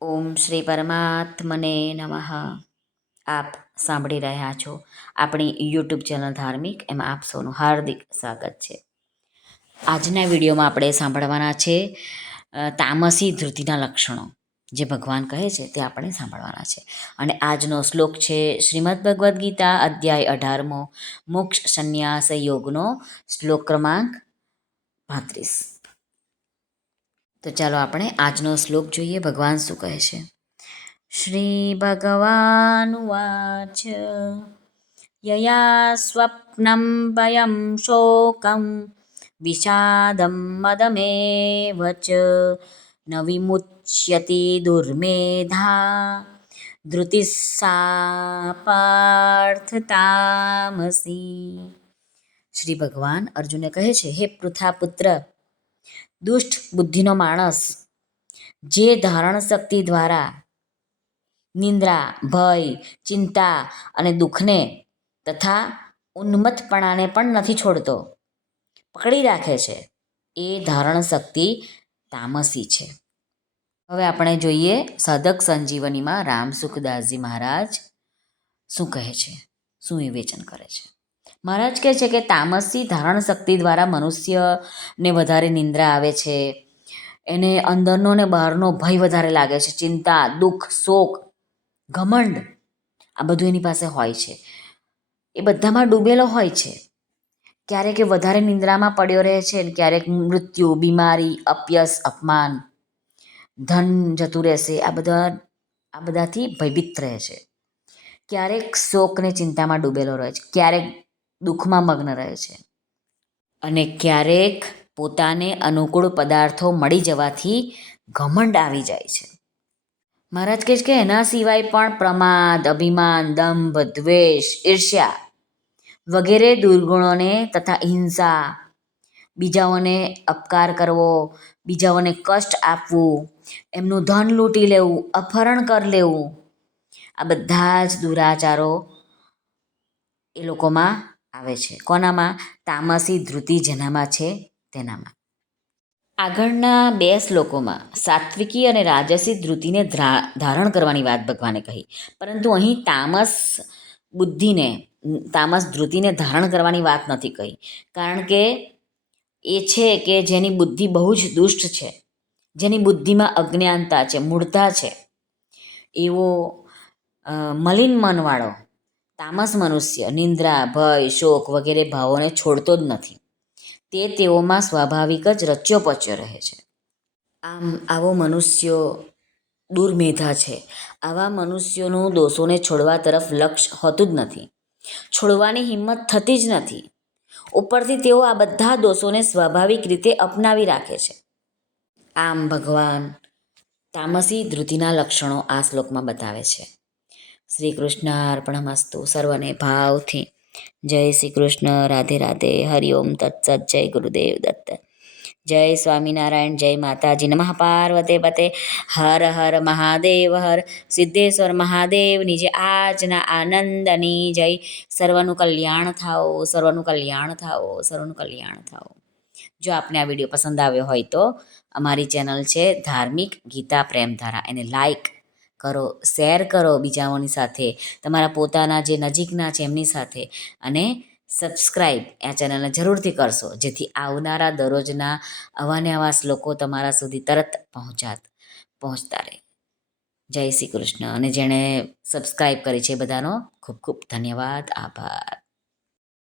ઓમ શ્રી પરમાત્મને નમઃ. આપ સાંભળી રહ્યા છો આપણી યુટ્યુબ ચેનલ ધાર્મિક, એમાં આપ સૌનું હાર્દિક સ્વાગત છે. આજના વિડીયોમાં આપણે સાંભળવાના છે તામસી ધૃતિના લક્ષણો. જે ભગવાન કહે છે તે આપણે સાંભળવાના છે. અને આજનો શ્લોક છે શ્રીમદ્ ભગવદ્ ગીતા અધ્યાય 18મો મોક્ષ સંન્યાસ યોગનો શ્લોક ક્રમાંક 35. તો ચાલો આપણે આજનો શ્લોક જોઈએ. ભગવાન શું કહે છે? શ્રી ભગવાનુવાચ યયા સ્વપ્નમ ભયં શોકં વિષાદં મદમેવ ચ ન વિમુચ્યતિ દુર્મેધા ધૃતિઃ સા પાર્થ તામસી. શ્રી ભગવાન અર્જુનને કહે છે, હે પૃથાપુત્ર, દુષ્ટ બુદ્ધિનો માણસ જે ધારણ શક્તિ દ્વારા નિંદ્રા, ભય, ચિંતા અને દુઃખને તથા ઉન્મત્તપણાને પણ નથી છોડતો, પકડી રાખે છે, એ ધારણ શક્તિ તામસી છે. હવે આપણે જોઈએ સાધક સંજીવનીમાં રામસુખદાસજી મહારાજ શું કહે છે, શું વિવેચન કરે છે. મહારાજ કહે છે કે તામસી ધારણ શક્તિ દ્વારા મનુષ્યને વધારે નિંદ્રા આવે છે, એને અંદરનો ને બહારનો ભય વધારે લાગે છે, ચિંતા, દુઃખ, શોક, ઘમંડ આ બધું એની પાસે હોય છે. એ બધામાં ડૂબેલો હોય છે. ક્યારેક એ વધારે નિંદ્રામાં પડ્યો રહે છે, ક્યારેક મૃત્યુ, બીમારી, અપયશ, અપમાન, ધન જતું રહેશે, આ બધાથી ભયભીત રહે છે. ક્યારેક શોક ને ચિંતામાં ડૂબેલો રહે છે, ક્યારેક દુઃખમાં મગ્ન રહે છે, અને ક્યારેક પોતાને અનુકૂળ પદાર્થો મળી જવાથી ઘમંડ આવી જાય છે. મહારાજ કહે છે કે એના સિવાય પણ પ્રમાદ, અભિમાન, દંભ, દ્વેષ, ઈર્ષ્યા વગેરે દુર્ગુણોને તથા હિંસા, બીજાઓને અપકાર કરવો, બીજાઓને કષ્ટ આપવું, એમનું ધન લૂંટી લેવું, અપહરણ કરી લેવું, આ બધા જ દુરાચારો એ લોકોમાં આવે છે. કોનામાં? તામસી ધૃતિ જેનામાં છે તેનામાં. આગળના 2 શ્લોકોમાં સાત્વિકી અને રાજસી ધૃતિને ધારણ કરવાની વાત ભગવાને કહી, પરંતુ અહીં તામસ બુદ્ધિને, તામસ ધૃતિને ધારણ કરવાની વાત નથી કહી. કારણ કે એ છે કે જેની બુદ્ધિ બહુ જ દુષ્ટ છે, જેની બુદ્ધિમાં અજ્ઞાનતા છે, મૂઢતા છે, એવો મલિન મનવાળો તામસ મનુષ્ય નિંદ્રા, ભય, શોક વગેરે ભાવોને છોડતો જ નથી. તે તેઓમાં સ્વાભાવિક જ રચ્યો પચ્યો રહે છે. આમ આવો મનુષ્યો દુર્મેધા છે. આવા મનુષ્યોનું દોષોને છોડવા તરફ લક્ષ્ય હોતું જ નથી, છોડવાની હિંમત થતી જ નથી. ઉપરથી તેઓ આ બધા દોષોને સ્વાભાવિક રીતે અપનાવી રાખે છે. આમ ભગવાન તામસી ધૃતિના લક્ષણો આ શ્લોકમાં બતાવે છે. શ્રી કૃષ્ણ અર્પણમસ્તુ. સર્વને ભાવથી જય શ્રી કૃષ્ણ. રાધે રાધે. હરિઓમ તત્સત. જય ગુરુદેવ દત્ત. જય સ્વામિનારાયણ. જય માતાજી. નમઃ પાર્વતે પતે. હર હર મહાદેવ. હર સિદ્ધેશ્વર મહાદેવની જય. આજના આનંદની જય. સર્વનું કલ્યાણ થાઓ, સર્વનું કલ્યાણ થાઓ, સર્વનું કલ્યાણ થાઓ. જો આપને આ વિડીયો પસંદ આવ્યો હોય તો અમારી ચેનલ છે ધાર્મિક ગીતા પ્રેમધારા, એને લાઈક કરો, શેર કરો બીજાઓની સાથે, તમારા પોતાના જે નજીકના છે એમની સાથે, અને સબસ્ક્રાઈબ આ ચેનલને જરૂરથી કરશો, જેથી આવનારા દરરોજના આવાને આવા શ્લોકો તમારા સુધી તરત પહોંચતા રહે. જય શ્રી કૃષ્ણ. અને જેણે સબસ્ક્રાઈબ કરી છે એ બધાનો ખૂબ ખૂબ ધન્યવાદ, આભાર.